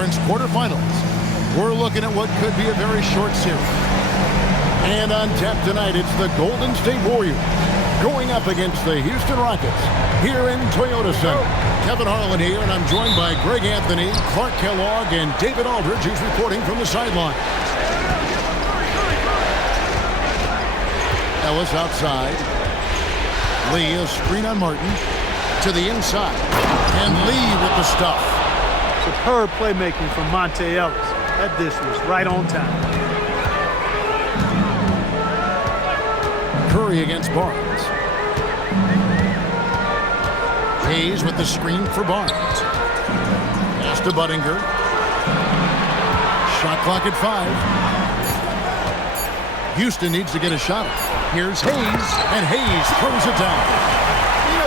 Conference quarterfinals. We're looking at what could be a very short series. And on tap tonight, it's the Golden State Warriors going up against the Houston Rockets here in Toyota Center. Kevin Harlan here, and I'm joined by Greg Anthony, Clark Kellogg, and David Aldridge, who's reporting from the sideline. Ellis outside. Lee, a screen on Martin. To the inside. And Lee with the stuff. Superb playmaking from Monte Ellis. That dish was right on time. Curry against Barnes. Hayes with the screen for Barnes. Pass to Budinger. Shot clock at 5. Houston needs to get a shot. Here's Hayes, and Hayes throws it down.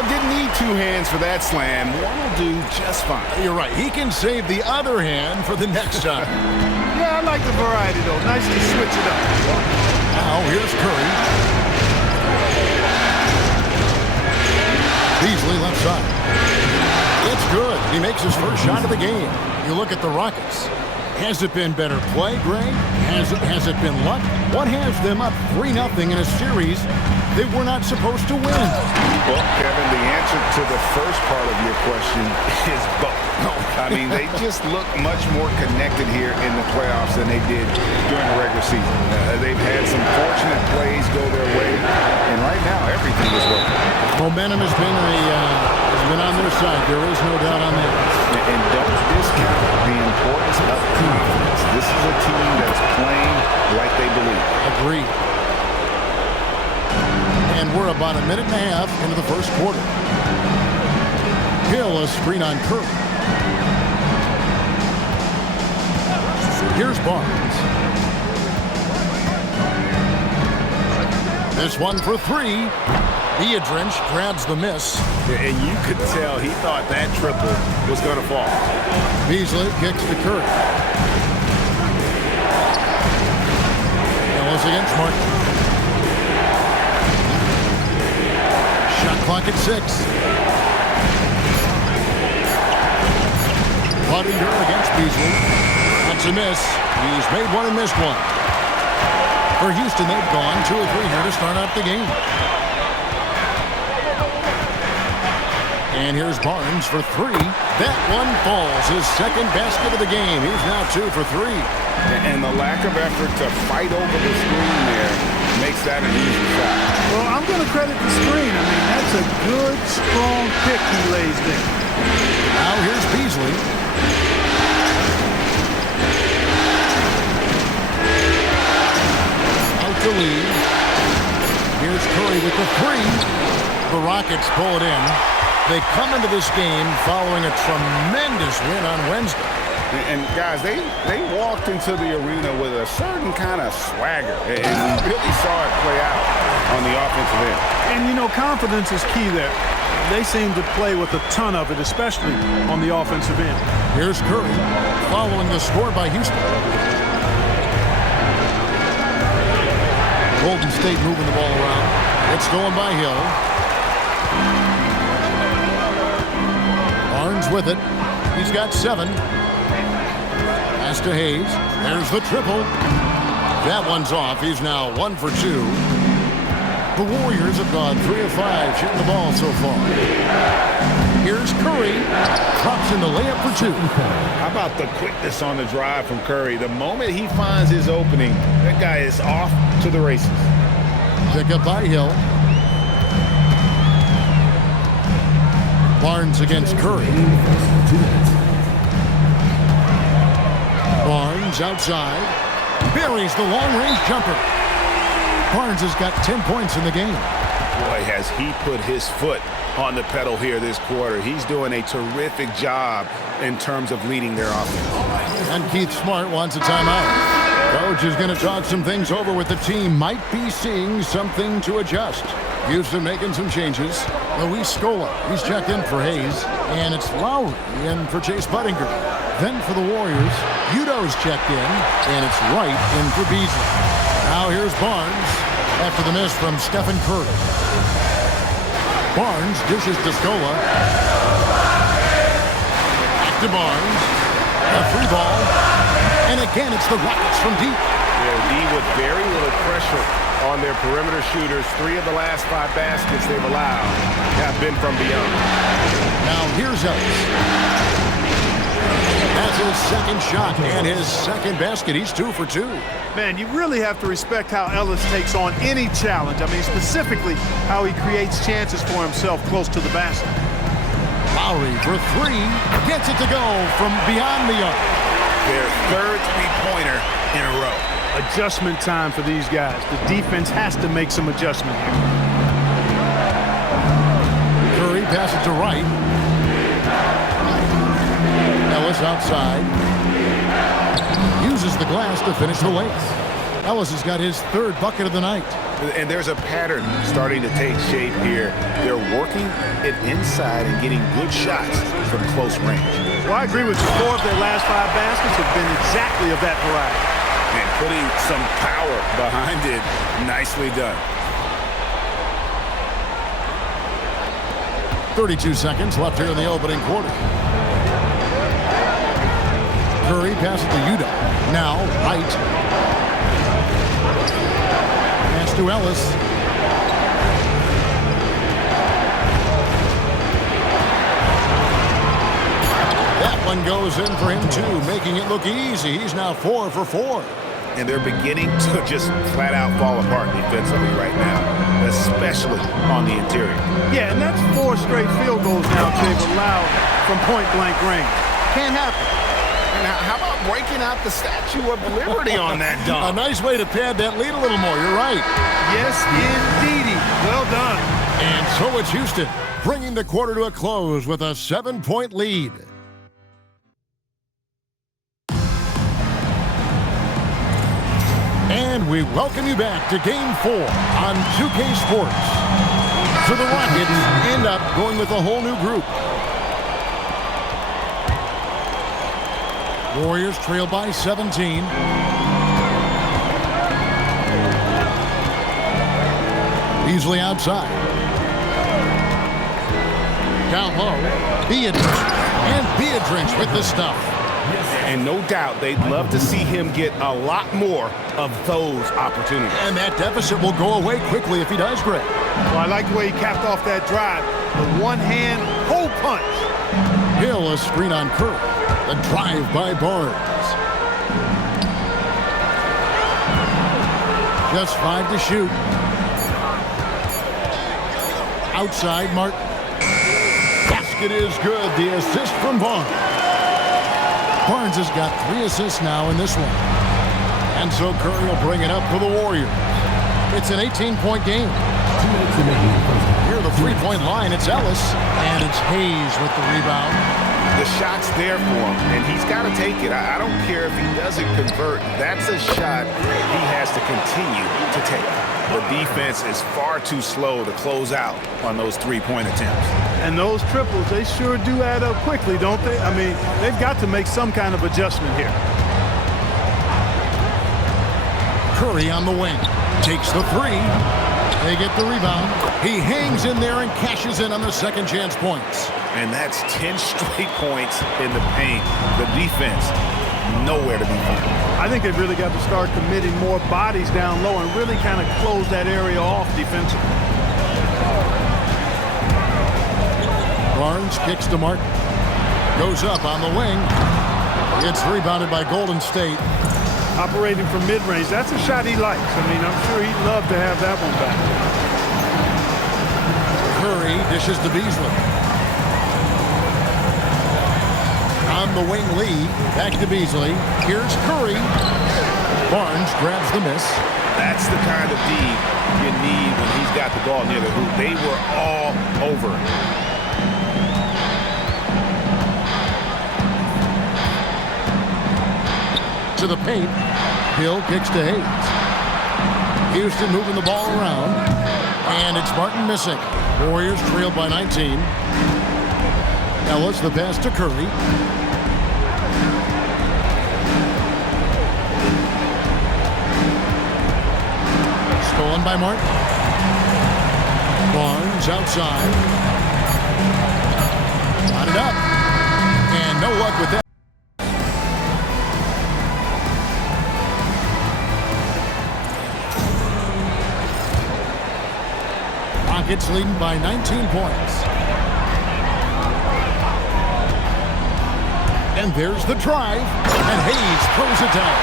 Didn't need two hands for that slam. One will do just fine. You're right. He can save the other hand for the next time. Yeah, I like the variety, though. Nice to switch it up. Now, here's Curry. Beasley left side. It's good. He makes his first shot of the game. You look at the Rockets. Has it been better play, Greg? Has it been luck? What has them up 3-0 in a series they were not supposed to win? Well, Kevin, the answer to the first part of your question is both. I mean, they just look much more connected here in the playoffs than they did during the regular season. They've had some fortunate plays go their way, and right now everything is working. Momentum has been on their side. There is no doubt on that. And don't discount the importance of confidence. This is a team that's playing like they believe. Agreed. And we're about a minute and a half into the first quarter. Hill, a screen on Curry. Here's Barnes. This one for 3. Iadrich grabs the miss. And you could tell he thought that triple was going to fall. Beasley kicks to Curry. Ellis against Martin. Shot clock at 6. Budinger against Beasley. That's a miss. He's made one and missed one. For Houston, they've gone 2 or 3 here to start out the game. And here's Barnes for 3. That one falls. His second basket of the game. He's now 2 for 3. And the lack of effort to fight over the screen there makes that an easy shot. Well, I'm going to credit the screen. I mean, that's a good, strong pick he lays there. Now here's Beasley. Out to lead. Here's Curry with the 3. The Rockets pull it in. They come into this game following a tremendous win on Wednesday. And guys, they walked into the arena with a certain kind of swagger. And we really saw it play out on the offensive end. And, confidence is key there. They seem to play with a ton of it, especially on the offensive end. Here's Curry following the score by Houston. Golden State moving the ball around. It's stolen by Hill. Barnes with it. He's got 7. Pass to Hayes. There's the triple. That one's off. He's now 1 for 2. The Warriors have gone 3 of 5 shooting the ball so far. Here's Curry. Drops in the layup for 2. How about the quickness on the drive from Curry? The moment he finds his opening, that guy is off to the races. Pick up by Hill. Barnes against Curry. Barnes outside. Buries the long-range jumper. Barnes has got 10 points in the game. Boy, has he put his foot on the pedal here this quarter. He's doing a terrific job in terms of leading their offense. And Keith Smart wants a timeout. Coach is going to talk some things over with the team. Might be seeing something to adjust. Houston making some changes. Luis Scola, he's checked in for Hayes. And it's Lowry in for Chase Budinger. Then for the Warriors, Udo's checked in. And it's Wright in for Beasley. Now here's Barnes after the miss from Stephen Curry. Barnes dishes to Scola. Back to Barnes. A free ball. And again, it's the Rockets from deep. Yeah, D with very little pressure on their perimeter shooters. 3 of the last 5 baskets they've allowed have been from beyond. Now here's Ellis. That's his second shot and his second basket. He's 2 for 2. Man, you really have to respect how Ellis takes on any challenge. I mean, specifically how he creates chances for himself close to the basket. Lowry for 3. Gets it to go from beyond the arc. Their third three-pointer in a row. Adjustment time for these guys. The defense has to make some adjustment here. Curry passes to Wright. Ellis outside. Uses the glass to finish the length. Ellis has got his 3rd bucket of the night. And there's a pattern starting to take shape here. They're working it inside and getting good shots from close range. Well, I agree with you. 4 of their last 5 baskets have been exactly of that variety. And putting some power behind it. Nicely done. 32 seconds left here in the opening quarter. Curry passes to Yuta. Now, Wright. Pass to Ellis. That one goes in for him, too, making it look easy. He's now 4 for 4. And they're beginning to just flat out fall apart defensively right now, especially on the interior. Yeah, and that's 4 straight field goals now they've allowed from point-blank range. Can't happen. And how about breaking out the Statue of Liberty on that A dunk? nice way to pad that lead a little more. You're right. Yes, indeedy. Well done. And so it's Houston, bringing the quarter to a close with a 7-point lead. And we welcome you back to Game 4 on 2K Sports. So the Rockets end up going with a whole new group. Warriors trail by 17. Beasley outside. Down low. Beatrice with the stuff. And no doubt they'd love to see him get a lot more of those opportunities. And that deficit will go away quickly if he does, Greg. Well, I like the way he capped off that drive. The one-hand hole punch. Hill, a screen on Curry. The drive by Barnes. Just 5 to shoot. Outside, Martin. Basket is good. The assist from Barnes. Barnes has got 3 assists now in this one. And so Curry will bring it up for the Warriors. It's an 18-point game. Here the three-point line, it's Ellis. And it's Hayes with the rebound. The shot's there for him, and he's got to take it. I don't care if he doesn't convert. That's a shot he has to continue to take. The defense is far too slow to close out on those three-point attempts. And those triples, they sure do add up quickly, don't they? I mean, they've got to make some kind of adjustment here. Curry on the wing. Takes the 3. They get the rebound. He hangs in there and cashes in on the second chance points. And that's 10 straight points in the paint. The defense, nowhere to be found. I think they've really got to start committing more bodies down low and really kind of close that area off defensively. Barnes kicks to Martin. Goes up on the wing. It's rebounded by Golden State. Operating from mid-range, that's a shot he likes. I mean, I'm sure he'd love to have that one back. Curry dishes to Beasley. On the wing lead, back to Beasley. Here's Curry. Barnes grabs the miss. That's the kind of D you need when he's got the ball near the hoop. They were all over it. To the paint. Hill kicks to Hayes. Houston moving the ball around. And it's Martin missing. Warriors trailed by 19. Ellis the pass to Curry. Stolen by Martin. Barnes outside. Got it up. And no luck with that. Rockets leading by 19 points. And there's the drive, and Hayes throws it down.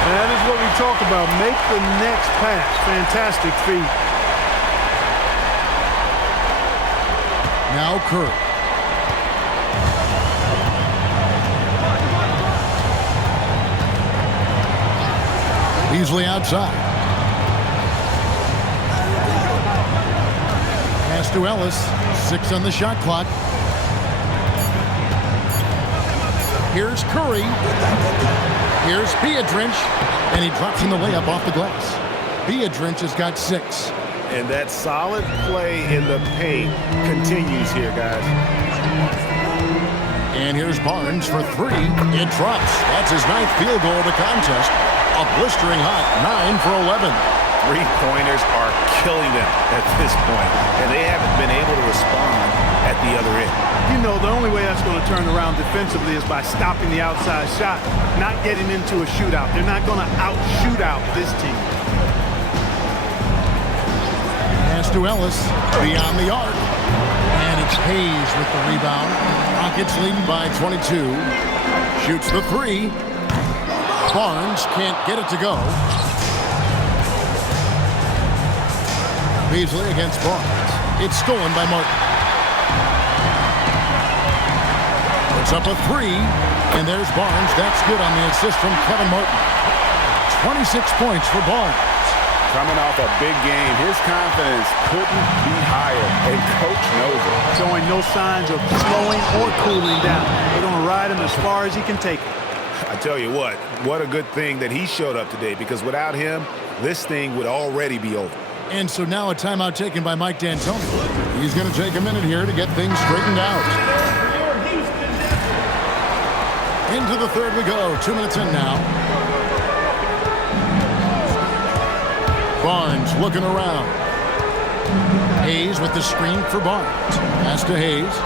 And that is what we talk about. Make the next pass. Fantastic feat. Now Curry. Beasley outside. Pass to Ellis. 6 on the shot clock. Here's Curry. Here's Beatrice. And he drops in the layup off the glass. Beatrice has got 6. And that solid play in the paint continues here, guys. And here's Barnes for 3. It drops. That's his 9th field goal of the contest. A blistering hot 9 for 11. Three-pointers are killing them at this point, and they haven't been able to respond at the other end. You know, the only way that's going to turn around defensively is by stopping the outside shot, not getting into a shootout. They're not going to out-shoot out this team. Pass to Ellis, beyond the arc. And it's Hayes with the rebound. Rockets leading by 22. Shoots the 3. Barnes can't get it to go. Beasley against Barnes. It's stolen by Martin. Puts up a 3. And there's Barnes. That's good on the assist from Kevin Martin. 26 points for Barnes. Coming off a big game, his confidence couldn't be higher, and Coach knows it. Showing no signs of slowing or cooling down. They're going to ride him as far as he can take it. I tell you what a good thing that he showed up today, because without him, this thing would already be over. And so now a timeout taken by Mike D'Antoni. He's going to take a minute here to get things straightened out. Into the third we go. 2 minutes in now. Barnes looking around. Hayes with the screen for Barnes. Pass to Hayes.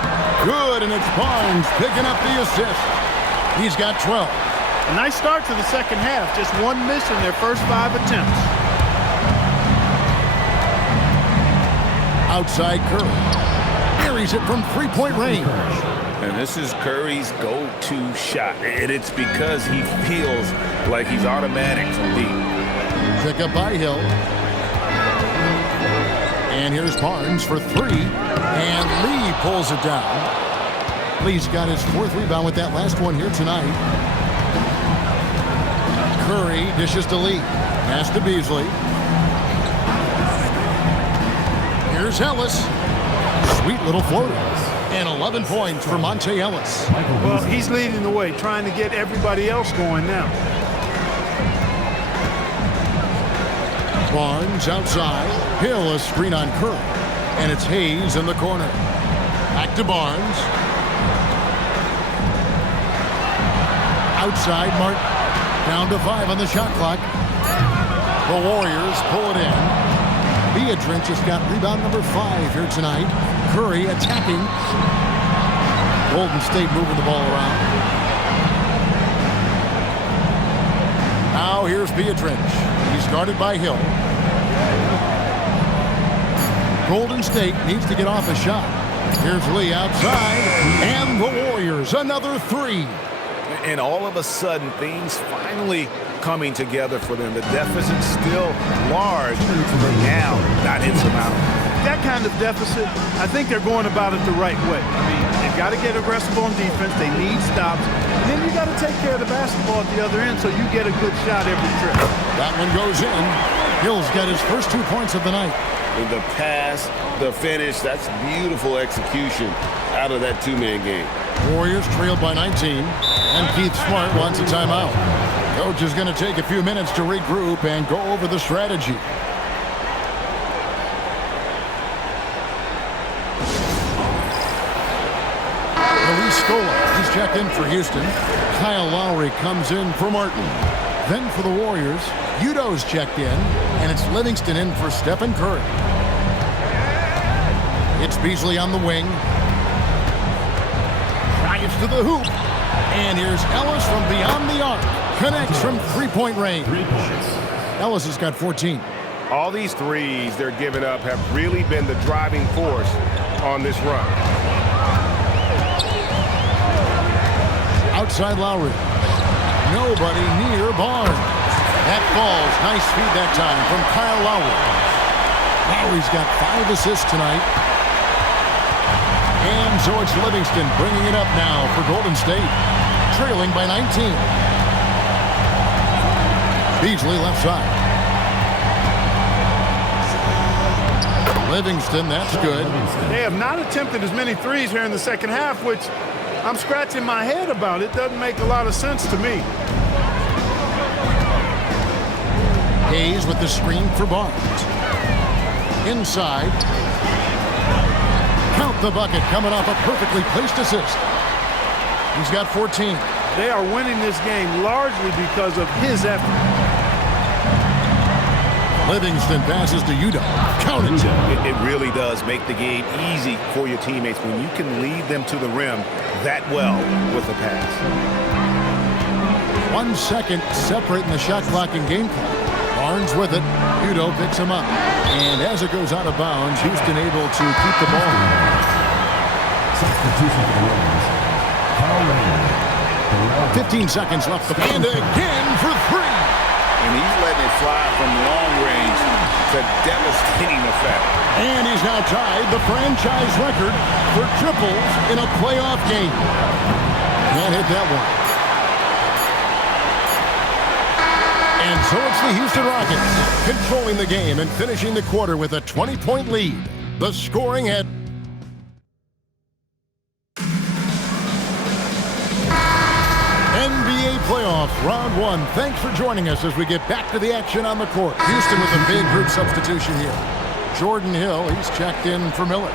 Good, and it's Barnes picking up the assist. He's got 12. A nice start to the second half. Just 1 miss in their first 5 attempts. Outside Curry. Buries it from 3-point range. And this is Curry's go-to shot, and it's because he feels like he's automatic from deep. Pick up by Hill. And here's Barnes for 3. And Lee pulls it down. Lee's got his 4th rebound with that last one here tonight. Curry dishes to Lee. Pass to Beasley. Here's Ellis. Sweet little floater. And 11 points for Monte Ellis. Well, he's leading the way, trying to get everybody else going now. Barnes outside. Hill a screen on Curry. And it's Hayes in the corner. Back to Barnes. Outside Martin. Down to 5 on the shot clock. The Warriors pull it in. Beatrice has got rebound number 5 here tonight. Curry attacking. Golden State moving the ball around. Now here's Beatrice. He's guarded by Hill. Golden State needs to get off a shot. Here's Lee outside. And the Warriors, another 3. And all of a sudden, things finally coming together for them. The deficit's still large, but now not insurmountable. That kind of deficit, I think they're going about it the right way. I mean, they've got to get aggressive on defense. They need stops. And then you got to take care of the basketball at the other end so you get a good shot every trip. That one goes in. Hill's got his first 2 points of the night. The pass, the finish, that's beautiful execution out of that two-man game. Warriors trailed by 19, and Keith Smart wants a timeout. Coach is going to take a few minutes to regroup and go over the strategy. Luis Scola, he's checked in for Houston. Kyle Lowry comes in for Martin. Then for the Warriors, Udo's checked in, and it's Livingston in for Stephen Curry. It's Beasley on the wing. Drives to the hoop. And here's Ellis from beyond the arc. Connects from 3-point range. Ellis has got 14. All these threes they're giving up have really been the driving force on this run. Outside Lowry. Nobody near Barnes. That falls. Nice feed that time from Kyle Lowry. Lowry's got 5 assists tonight. And so it's Livingston bringing it up now for Golden State. Trailing by 19. Beasley left side. Livingston, that's good. They have not attempted as many threes here in the second half, which I'm scratching my head about. It doesn't make a lot of sense to me. Hayes with the screen for Barnes. Inside. Count the bucket coming off a perfectly placed assist. He's got 14. They are winning this game largely because of his effort. Livingston passes to Udoh. Count it. It really does make the game easy for your teammates when you can lead them to the rim that well with a pass. 1 second separating the shot clock and game clock. Barnes with it. Udoh picks him up. And as it goes out of bounds, Houston able to keep the ball. Substitution for the Warriors. Kyle Lowry. 15 seconds left. And again for 3. And he's letting it fly from long range to devastating effect. And he's now tied the franchise record for triples in a playoff game. Can't hit that one. And so it's the Houston Rockets controlling the game and finishing the quarter with a 20-point lead. The scoring at NBA playoffs, round 1. Thanks for joining us as we get back to the action on the court. Houston with a big group substitution here. Jordan Hill, he's checked in for Miller.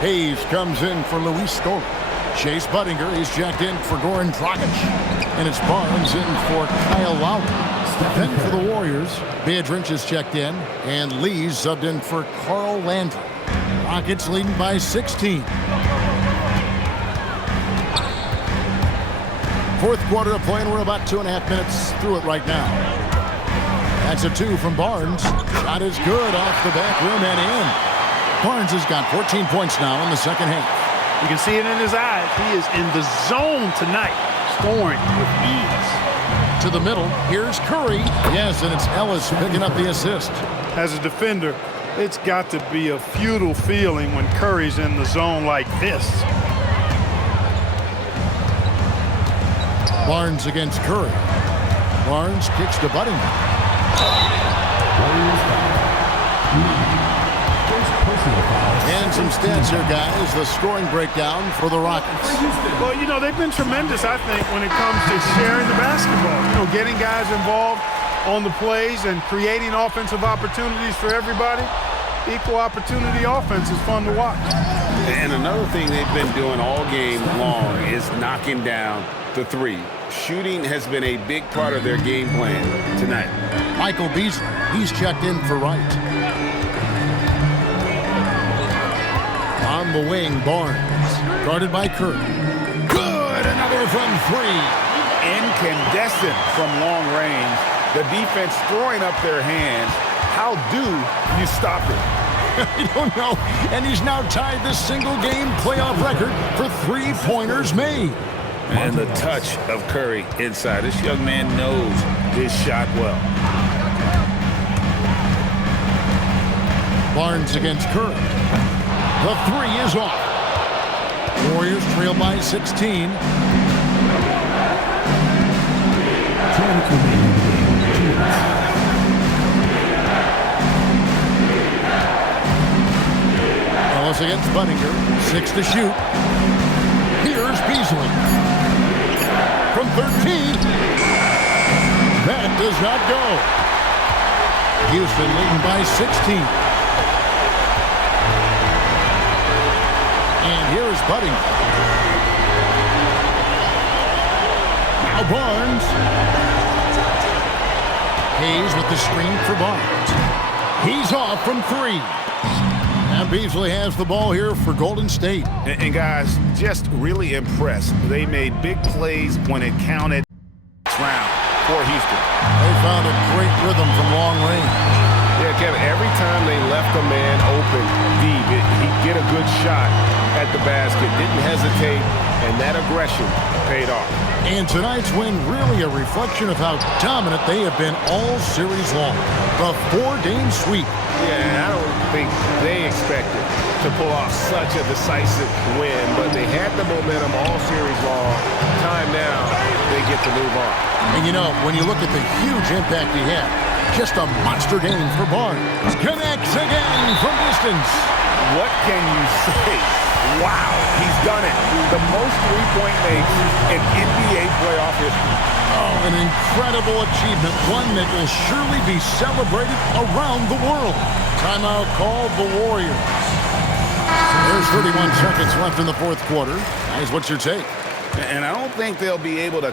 Hayes comes in for Luis Scola. Chase Budinger, he's checked in for Goran Dragic. And it's Barnes in for Kyle Lowry. Then for the Warriors, Biedrins is checked in, and Lee's subbed in for Carl Landry. Rockets leading by 16. Fourth quarter of play, and we're about 2.5 minutes through it right now. That's a 2 from Barnes. Shot is good off the back rim and in. Barnes has got 14 points now in the second half. You can see it in his eyes. He is in the zone tonight, scoring with ease. To the middle, here's Curry. Yes, and it's Ellis picking up the assist. As a defender, it's got to be a futile feeling when Curry's in the zone like this. Barnes against Curry. Barnes kicks to Budinger. And some stats here, guys. The scoring breakdown for the Rockets. Well, you know, they've been tremendous, I think, when it comes to sharing the basketball. You know, getting guys involved on the plays and creating offensive opportunities for everybody. Equal opportunity offense is fun to watch. And another thing they've been doing all game long is knocking down the 3. Shooting has been a big part of their game plan tonight. Michael Beasley, he's checked in for Wright. On the wing, Barnes, guarded by Curry. Good, another from 3. Incandescent from long range. The defense throwing up their hands. How do you stop it? I don't know. And he's now tied the single-game playoff record for 3-pointers made. And the touch of Curry inside. This young man knows his shot well. Barnes against Curry. The 3 is off. Warriors trail by 16. Ellis against Budinger. 6 to shoot. Here's Beasley. From 13. That does not go. Houston leading by 16. And here's Budinger. Now Barnes. Hayes with the screen for Barnes. He's off from 3. And Beasley has the ball here for Golden State. And guys, just really impressed. They made big plays when it counted. Round for Houston. They found a great rhythm from long range. Yeah, Kevin, every time they left a man open deep, he'd get a good shot at the basket. Didn't hesitate, and that aggression paid off. And tonight's win really a reflection of how dominant they have been all series long. The 4-game sweep. Yeah, I don't think they expected to pull off such a decisive win, but they had the momentum all series long. Time now, they get to move on. And you know, when you look at the huge impact he had, just a monster game for Barnes. Connects again from distance. What can you say? Wow, he's done it. The most three-point makes in NBA playoff history. Oh, an incredible achievement, one that will surely be celebrated around the world. Timeout called the Warriors. There's 31 seconds left in the fourth quarter. Guys, what's your take? And I don't think they'll be able to.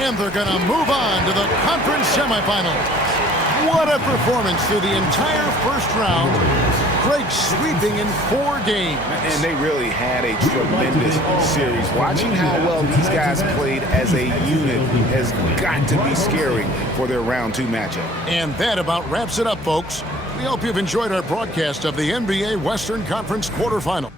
And they're going to move on to the conference semifinals. What a performance through the entire first round. Great sweeping in 4 games. And they really had a tremendous series. Watching how well these guys played as a unit has got to be scary for their round 2 matchup. And that about wraps it up, folks. We hope you've enjoyed our broadcast of the NBA Western Conference quarterfinals.